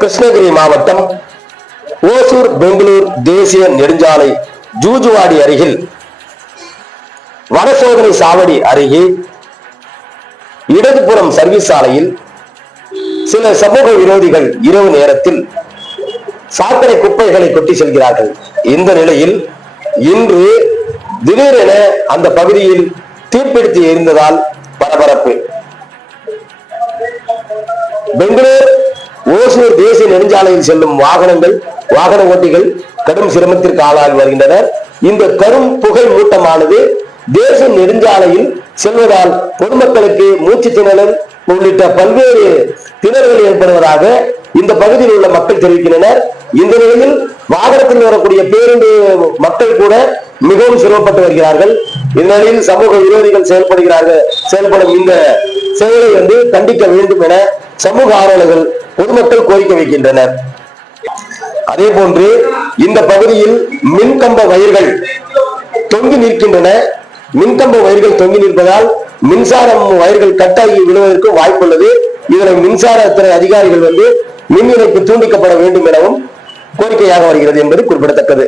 கிருஷ்ணகிரி மாவட்டம் ஓசூர் பெங்களூர் தேசிய நெடுஞ்சாலை ஜூஜுவாடி அருகில் வனசோதனை சாவடி அருகே இடதுபுறம் சர்வீஸ் சாலையில் சில சமூக விரோதிகள் இரவு நேரத்தில் சாக்கடை குப்பைகளை கொட்டி செல்கிறார்கள். இந்த நிலையில் இன்று திடீரென அந்த பகுதியில் தீப்பிடித்து எரிந்ததால் பரபரப்பு. பெங்களூர் ஓசூர் தேசிய நெடுஞ்சாலையில் செல்லும் வாகனங்கள் வாகன ஓட்டிகள் கடும் சிரமத்திற்கு ஆளாகி வருகின்றனர். இந்த கரும் புகை மூட்டமானது தேசிய நெடுஞ்சாலையில் செல்வதால் பொதுமக்களுக்கு மூச்சு திணறல் உள்ளிட்ட பல்வேறு திணறல்கள் ஏற்படுவதாக இந்த பகுதியில் உள்ள மக்கள் தெரிவிக்கின்றனர். இந்த நிலையில் வாகனத்தில் வரக்கூடிய பேருந்து மக்கள் கூட மிகவும் சிரமப்பட்டு வருகிறார்கள். இந்நிலையில் சமூக விரோதிகள் செயல்படுகிறார்கள் செயல்படும் இந்த செயலை வந்து கண்டிக்க வேண்டும் என சமூக ஆர்வலர்கள் பொதுமக்கள் கோரிக்கை வைக்கின்றனர். அதே போன்று இந்த பகுதியில் மின்கம்ப வயர்கள் தொங்கி நிற்கின்றன. மின்கம்ப வயர்கள் தொங்கி நிற்பதால் மின்சாரம் வயர்கள் கட்டாகி விழுவதற்கு வாய்ப்புள்ளது இதனை மின்சாரத்துறை அதிகாரிகள் வந்து மின் இணைப்பு துண்டிக்கப்பட வேண்டும் எனவும் கோரிக்கையாக வருகிறது என்பது குறிப்பிடத்தக்கது.